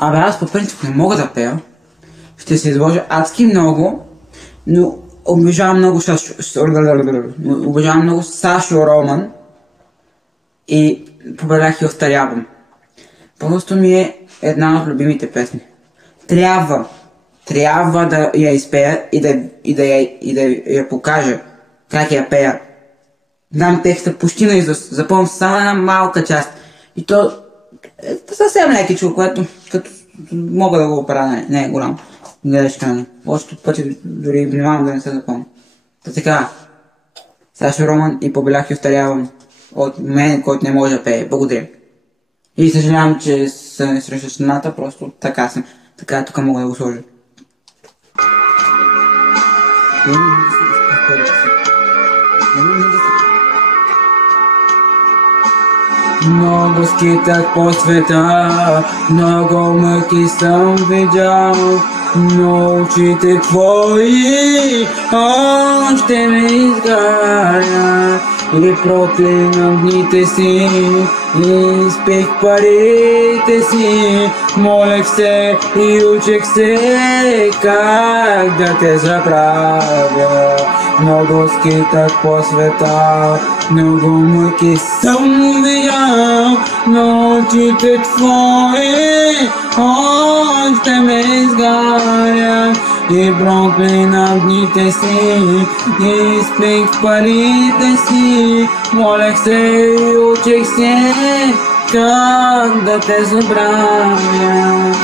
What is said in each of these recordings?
Абе, аз по принцип не мога да пея. Ще се изложа адски много, но обожавам много Сашо Роман и побелях и остарявам. Просто ми е една от любимите песни. Трябва да я изпея и да я покажа как я пея. Дам текста почти наизуст, запомням само една малка част. И то е съвсем лекичко, което като мога да го оправя, не е голям грешка. Повечето пъти дори внимавам да не се запомня. Така, Сашо Роман и побелях и остарявам от мен, който не може да пее. Благодаря. И съжалявам, че съм срещу стената, просто така съм. Така тук мога да го сложа. Много скитах по света, много мъки съм видял, но очите твои още ме изгарят. И проклинам дните си, и изпих парите си, молех се и учех се как да те забравя. Много скитах по света, много мъки съм видял, но очите твои още ме изгарят. И проклинам дните си, и изпих парите си, молех се и учех се как да те забравя.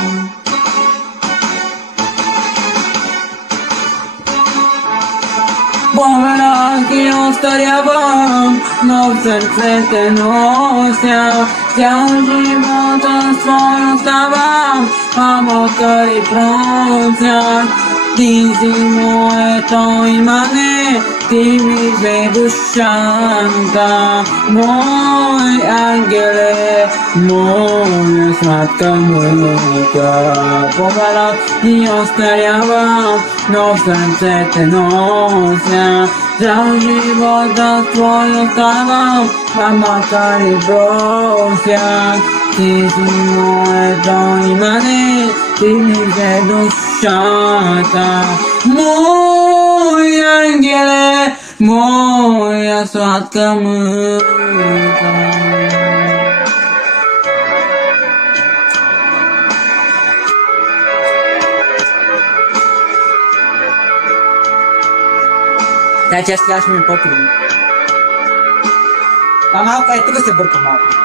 Побелях и остарявам, но в сърце те нося. Цял живота свой оставам, а макар и просяк. Ти си моето имане, ти ми взе душата. Мой ангеле, моя сладка мъка. Побелях и остарявам, но в сърце те нося. Цял живота твой оставам, а макар и просяк. Ти си моето имане, ти ми взе душата. Мой ангеле, моя сладка мъка. Тя част сега ще ми е по-трудно. Малко, тук се бърка малко.